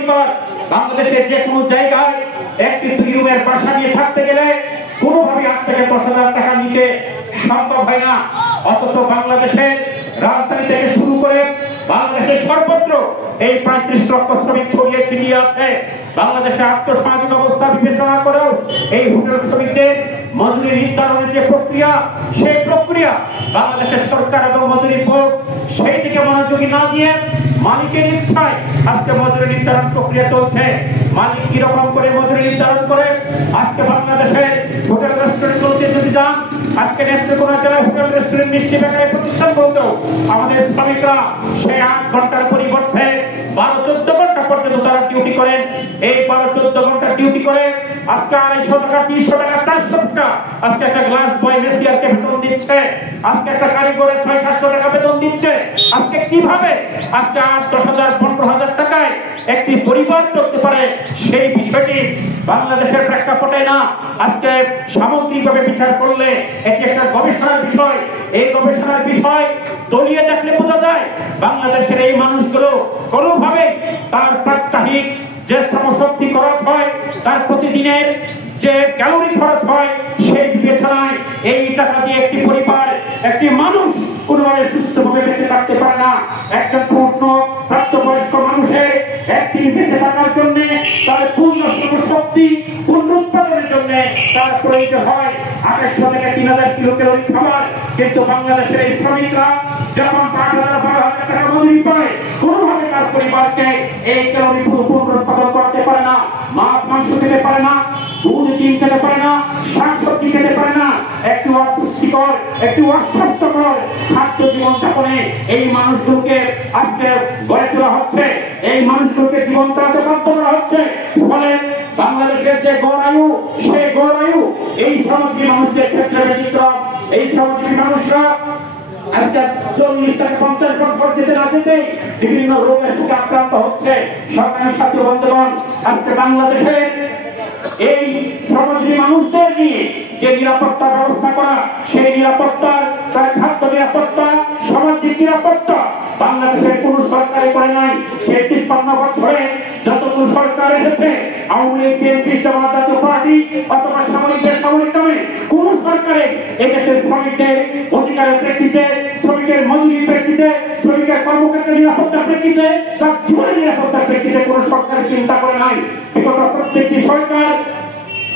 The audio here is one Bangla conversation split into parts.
পরিবার বাংলাদেশের যে কোনো জায়গায় একটি 2 রুমের বাসা নিয়ে থাকতে গেলে কোনোভাবে 8 থেকে 10,000 টাকার নিচে সম্ভব হয় না। অথচ বাংলাদেশের রাজধানী থেকে শুরু করে বাংলাদেশের সর্বত্র এই 35 লক্ষ শ্রমিক ছড়িয়ে ছিটিয়ে আছে। বাংলাদেশের আর্থসামাজিক অবস্থা বিবেচনা করেও এই হোটেল শ্রমিকদের মজুরি নির্ধারণের যে প্রক্রিয়া, সেই প্রক্রিয়া বাংলাদেশের সরকার এবং মজুরি বোর্ড সেই দিকে মনোযোগী না দিয়ে মালিকের ইচ্ছায় আজকে মজুরি নির্ধারণ প্রক্রিয়া চলছে। মালিক কিরকম করে মজুরি নির্ধারণ করে, আজকে বাংলাদেশের হোটেল রেস্টুরেন্টগুলোতে যদি যান, আজকে নেত্রকোনা জেলায় হোটেল রেস্টুরেন্ট মিষ্টি বেকারি প্রতিষ্ঠান বলতেও আমাদের শ্রমিকরা সেই 8 ঘন্টার পরিবর্তে 12-14 ঘন্টা পর্যন্ত তারা ডিউটি করেন। এই 12-14 ঘন্টা ডিউটি করে আজকে 250 টাকা, 300 টাকা, 400 টাকা আজকে একটা গ্লাস বয় মেসিয়ারকে বেতন দিচ্ছে, আজকে একটা কারিগরের 600-700 টাকা বেতন দিচ্ছে। আজকে কিভাবে আজকে 8-10,000, 15,000 টাকায় একটি পরিবার চলতে পারে, সেই বিষয়টি বাংলাদেশের প্রেক্ষাপটে না। আজকে সামগ্রিকভাবে বিচার করলে এটি একটা গবেষণার বিষয়। এই গবেষণার বিষয় তলিয়ে দেখলে বোঝা যায় বাংলাদেশের এই মানুষগুলো কোনোভাবে তার প্রাত্যহিক যে শ্রমশক্তি খরচ হয়, তার প্রতিদিনের যে ক্যালোরি খরচ হয়, সেই বিবেচনায় এই টাকা দিয়ে একটি পরিবার, একটি মানুষ কোনোভাবে সুস্থভাবে বেঁচে থাকতে পারে না। একজন পূর্ণ প্রাপ্তবয়স্ক মানুষের একদিন বেঁচে থাকার জন্য তার পূর্ণ শ্রমশক্তি পুনরুৎপাদনের জন্য তার প্রয়োজন হয় 800 থেকে 3,000 কিলো ক্যালোরি খাবার। কিন্তু বাংলাদেশের এই শ্রমিকরা যখন 8,000-12,000 টাকা মজুরি পায়, কোনোভাবে তার পরিবারকে এই ক্যালোরি পুনরুৎপাদন করতে পারে না। মাছ মাংস খেতে পারে না, দুধ ডিম খেতে পারে না, শাকসবজি খেতে পারে না। একটু অপুষ্টিকর, একটু অস্বাস্থ্যকর খাদ্য জীবন যাপনে এই মানুষগুলোকে আজকে গড়ে তোলা হচ্ছে, এই মানুষগুলোকে জীবন চালাতে বাধ্য করা হচ্ছে। ফলে বাংলাদেশের যে গড় আয়ু, সেই গড় আয়ু এই শ্রমজীবী মানুষদের ক্ষেত্রে ব্যতিক্রম। এই শ্রমজীবী মানুষরা আজকে 40 থেকে 50 বছর যেতে না যেতে বিভিন্ন রোগের সাথে আক্রান্ত হচ্ছে। সরকারের সাথে বন্ধুগণ, আজকে বাংলাদেশের এই শ্রমজীবী মানুষদের নিয়ে যে নিরাপত্তা ব্যবস্থা করা, সেই নিরাপত্তার খাদ্য নিরাপত্তা, সামাজিক নিরাপত্তা বাংলাদেশের কোন সরকারে করে নাই। সেই 53 বছরে যতগুলো সরকার এসেছে, আওয়ামী লীগ, বিএনপি, জামাত, জাতীয় পার্টি অথবা সামরিক বেসামরিক নামে কোন সরকারে এদেশের শ্রমিকদের অধিকারের প্রেক্ষিতে, শ্রমিকের মজুরির প্রেক্ষিতে, শ্রমিকের কর্মক্ষেত্রে নিরাপত্তার প্রেক্ষিতে, তার জীবনের নিরাপত্তার প্রেক্ষিতে কোন সরকার চিন্তা করে নাই। বিগত প্রত্যেকটি সরকার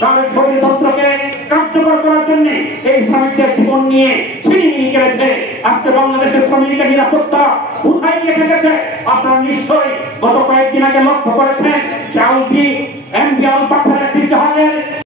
তাদের শরীরতন্ত্রকে কার্যকর করার জন্য এই শ্রমিকদের জীবন নিয়ে ছিনিমিনি করেছে। আজকে বাংলাদেশের শ্রমিকের নিরাপত্তা কোথায় গিয়ে ঠেকেছে? আপনারা নিশ্চয়ই গত কয়েকদিন আগে লক্ষ্য করেছেন যে এমপি আল